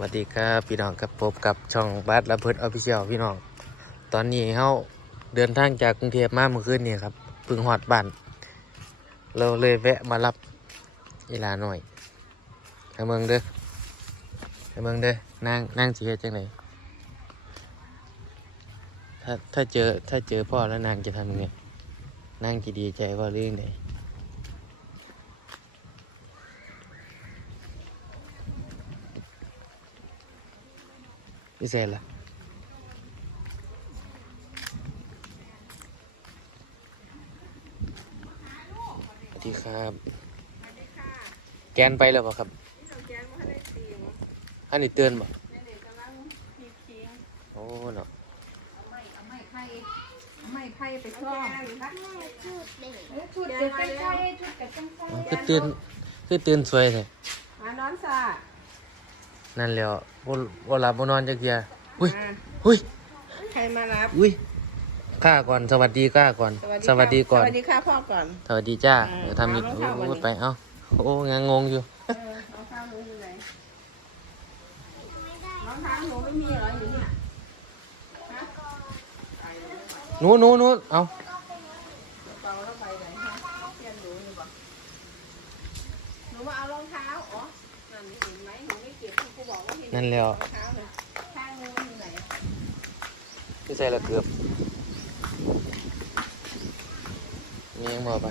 วัสดีครับพี่น้องครับพบกับช่องบัสและเพิร์ดออฟฟิเชียลพี่น้อง ตอนนี้เขาเดินทางจากกรุงเทพมาเมื่อคืนนี่ครับพึ่งหอดบ้าน เราเลยแวะมารับอีหลาหน่อยให้เมืองเด้อให้เมืองเด้อนั่งนั่งสีเฮ็ดจังไหนถ้าถ้าเจอถ้าเจอพ่อแล้วนางจะทำยังไงนางจะดีใจว่าเรื่องไหน พี่เซนล่ะสวัสดีครับ แกนไปแล้วเปล่าครับอันนี้เตือนบ่โอ้เนาะไม่เอาไม่ไผ่เอาไม่ไผ่ไปซ่อมเออชุดเด็กใกล้ๆชุดกับจังอ๋อคือเตือนคือเตือนสวยเลยมานอนซา นั่นแล้วบ่บ่หลับบ่นอนจักเทียอุ้ยมาอุ้ยใครมารับ อุ้ยข้าก่อนสวัสดีข้าก่อนสวัสดีก่อน สวัสดีค่ะพ่อก่อน สวัสดีจ้าอ่าเดี๋ยวทำอีกเอารองเท้าก่อนโอ้ไปเอ้าโอ้ยังงงอยู่ เออเอาข้าวหนูอยู่ไหนรองเท้าหนูไม่มีเหรออยู่เนี่ยหนูหนูหนูเอากระเป๋าแล้วไปไหนฮะเพื่อนหนูอยู่บ่หนูมาเอารองเท้า อ๋อนั่นเห็นไหมห นั่นแล้วที่ใส่ละเกือบมียังบอกไป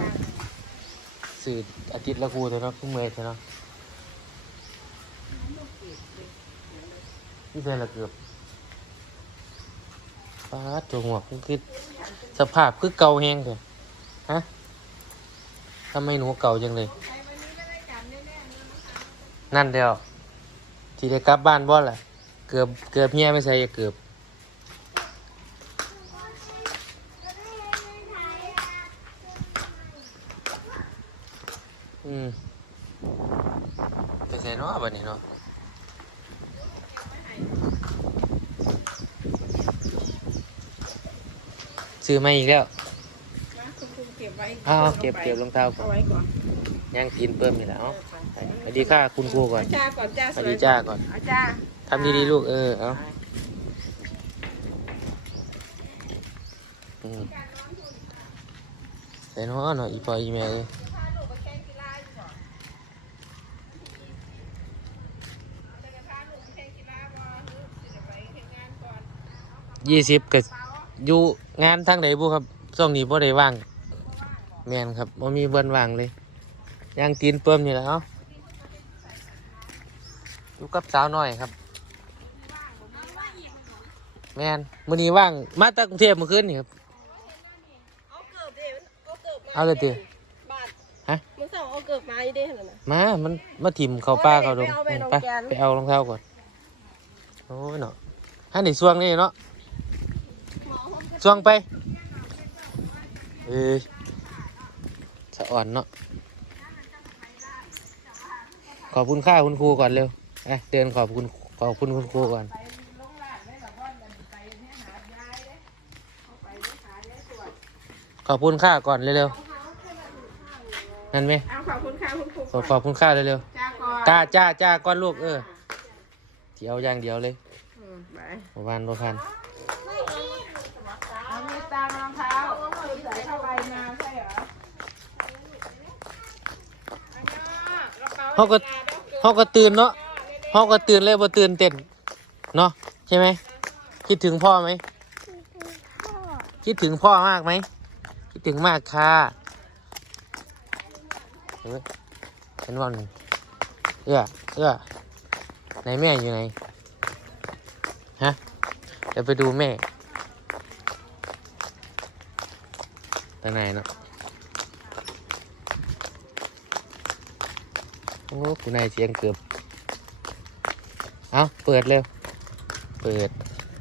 สื่ออาทิตย์ละครูเท่านั้นเพิ่งเมื่อยเท่านั้นพี่ใส่ละเกือบป้าดตัวหัวคือคือสภาพคือเก่าแห้งเลยฮะทำไมหนูเก่าจังเลย นั่นเดียว ที่ได้กลับบ้านบ่ล่ะ เกือบเกือบเฮียไม่ใส่เกือบ อืมไปใส่เนาะบัดนี้เนาะซื้อมาอีกแล้วนะคุณครูเก็บไว้อ้าวเก็บเก็บรองเท้าก่อเอานไว้ก่อน ย่างกินเพิ่มนี่แหละเอเอ้าอไปสวัสดีค่ะคุณครูก่อนอาจ้าก่อนจ้าสวัสดีจ้าก่อนอาจ้าทำดีๆลูกเออเอาอืมใส่เนาะเนาะอีพออีแม่เลยยี่สิบกับอยู่งานทางไหนบุครับช่วงนี้บ่ได้ว่างแม่นครับบ่มีเบิ้นว่างเลย ย่างตีนเปิ่มนี่แหละเอ้าอยู่กับสาวน้อยครับ แม่นมื้อนี้ว่างมาจากกรุงเทพเมื่อคืนนี่ครับ เอาเกิบเด้เอาเกิบมาเอาเลยติ บาทฮะ มึงสั่งเอาเกิบมาอีเด้เหรอนะ มา มันมาถิ่มเขาป้าเขาดงไปเอาไป ไปเอาแกนไปเอารองเท้าก่อน โอ้ยเนาะฮันนี่ช่วงนี้เนาะช่วงไป เอ้ยสะอ่อนเนาะ ขอบคุณค่าคุณครูก่อนเร็วอะเดินขอบคุณขอบคุณคุณครูก่อนขอบคุณค่าก่อนเร็วๆนั่นไหมเอาขอบคุณค่ะคุณครูขอขอบคุณค่าเร็วจ้าก่อนๆจ้าจ้าจ้าก้อนลูกเออเดี๋ยวอย่างเดียวเลยอืมไปประมาณประพันเอามีตางรองเท้าใส่เข้าไปมาใช่เหรออันนี้กระ เป๋าเขาก็เขาก็ตื่นเนาะเขาก็ตื่นเลยบ่ตื่นเต้นเนาะใช่ไหมคิดถึงพ่อไหมคิดถึงพ่อมากไหมคิดถึงมากค่ะเห็นไหมฉันว่าเอื้อเอื้อไหนแม่อยู่ไหนฮะเดี๋ยวไปดูแม่แต่ไหนเนาะ อ้คุณนายเสียงเกือบ เอาเปิดเร็ว เปิด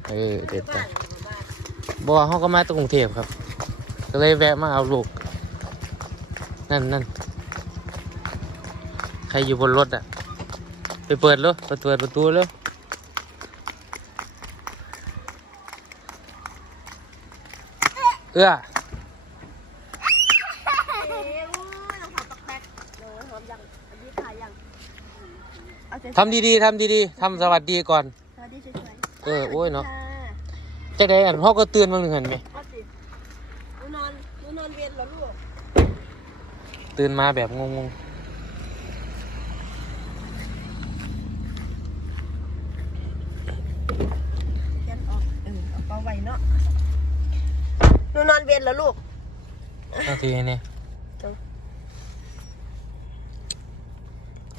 เออเด็ดไปบอกว่าเขาก็มาตกรุงเทพครับ ก็เลยแวะมาเอาลูก นั่นนั่นใครอยู่บนรถอะ ไปเปิดเลยเปิดเปิดประตูเลยเอื้อ เอาใจ ทำดีๆทำดีๆทำสวัสดีก่อน สวัสดีสวยเออโอ้ยเนาะค่ะจักได้อันพ่อก็เตือนบางหนึ่งเห็นไหมพ่อสิหนูนอนหนูนอนเวียนแล้วลูกตื่นมาแบบงงเวียนออกเออเอาเปาไว้เนาะหนูนอนเวียนแล้วลูก ๆนาทีนี้จ้ะ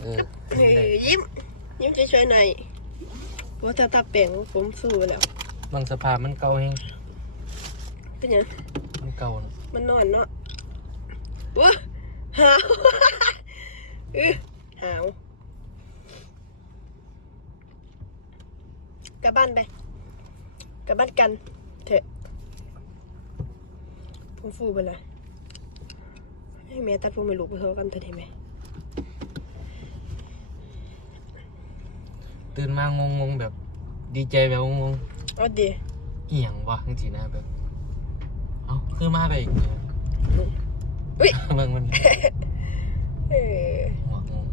เออ เออยิ้ม ยิ้มเฉยๆหน่อยว่าจะตาเป่งผมสู้แล้วบางสภาพมันเก่าเองเป็นยังมันเก่าน่ะมันนอนเนาะว้าหาวเออหาวกลับบ้านไปกลับบ้านกัน เถอะผมฟูไปละให้แม่ตัดผมไม่ลูกไปเถอะกันเถอะได้ไหม ตื่นมางงๆแบบ ดีใจแบบงงเอาดีๆเอียงวะจริงๆนะแบบ เอ้าคือมาไปอีกเนี่ยอุ้ยเบิ่งมันเออหัวงง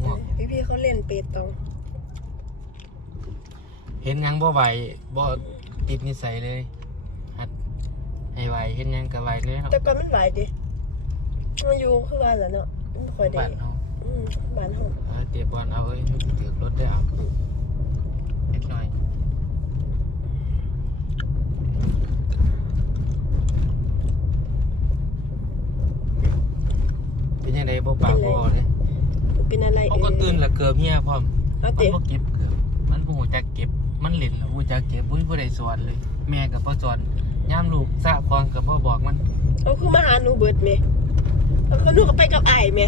หัวงพี่พี่ๆเขาเล่นเปตองเห็นหยังบ่ไหวบ่ติดนิสัยเลย หัดให้ไหวเห็นหยังก็ไหวเลยเนาะแต่ก่อนมันหลายดิมาอยู่คือว่าแหละเนาะมันค่อยได้บ้านเฮาอืม บ้านเฮาเอาเตียบอลเอาเอ้ยถือรถได้เอาเล็กน้อยเป็นยังไงบ่ปากบ่บอกเลยเป็นอะไรเขาก็ตื่นละเกือบเฮียพร้อมเอามันเตะบ่เก็บเกือบมันบ่ฮู้จักเก็บมันเล่นแล้วบ่จักเก็บบ่มีผู้ใดสอนเลย แม่ก็บ่สอนยามลูกสะควางก็บ่บอกมันเอาคือมาหาหนูเบิดแม่เอาคือหนูก็ไปกับไอ้ายแม่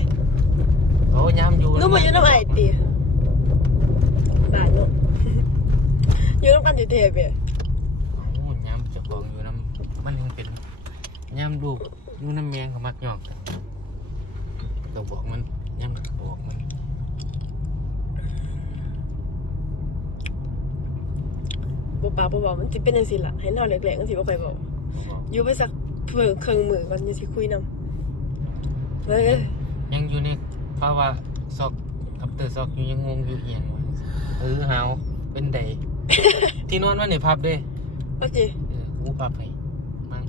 โอ้ยามอยู่หนูบ่อยู่น้ำไอ้ายติบ้านเนาะอยู่น้ำกันเท่ๆแม่โอ้ยามเจ้าของอยู่นํมันยังเป็นยามลูกอยู่น้ำแมงก็มักหยอกกันเราบอกมันยามบอกมันบ่ปากบ่บอกมันสิเป็นจังซี่ล่ะให้นอนแรกๆจังซี่บ่ค่อยบอกบอกอยู่ไปสักเพิ่งครึ่งมื้อก่อนจะสิคุยนำเอ้ยยังอยู่ใน ภาวะซอกอัปเตอร์ซอกอยู่ยังงงอยู่เอียงวะเออหาวเป็นได ที่นอนว่าในพับเด้โอเคเออกูพับให้มั้ง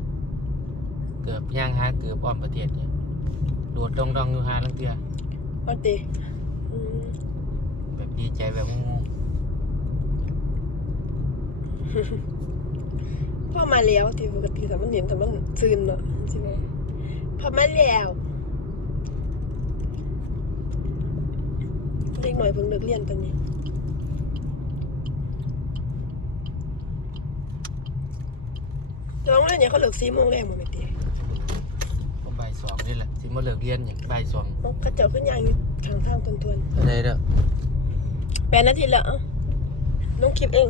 เกือบย่างหาเกือบอ้อมประเทศเนี่ยโดดดองดองๆอยู่หาลังเตียเอาติอืมแบบดีใจแบบงงพ่อมาแล้วที่ปกติแต่มันเห็นแต่มันซึนเนาะใช่ไหมพ่อมาแล้วเด็ กหน่อยเพิ่งเลิกเรียนตอนนี้น้องเรียนเนี่ยเขาเลิกสี่โมงแรกหมดไม่ตีๆก็บ่ายสองนี่แหละสิมาเลิกเรียนอย่างบ่ายสองน้องกระเจ้าขึ้นยางอยู่ทางทางตวนตวนอะไรเด้อๆแปดนาทีแล้วเอ้าน้องคลิปเอง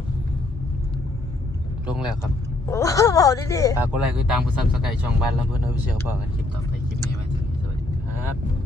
ลงแล้วครับโอ้บอกดิดิฝากกดไลค์กดติดตามกดซับสไครต์ช่องบ้านลำเพื่อนเอาไปเชียร์บอกกันคลิปต่อไปคลิปนี้ไว้เจอกันสวัสดีครับ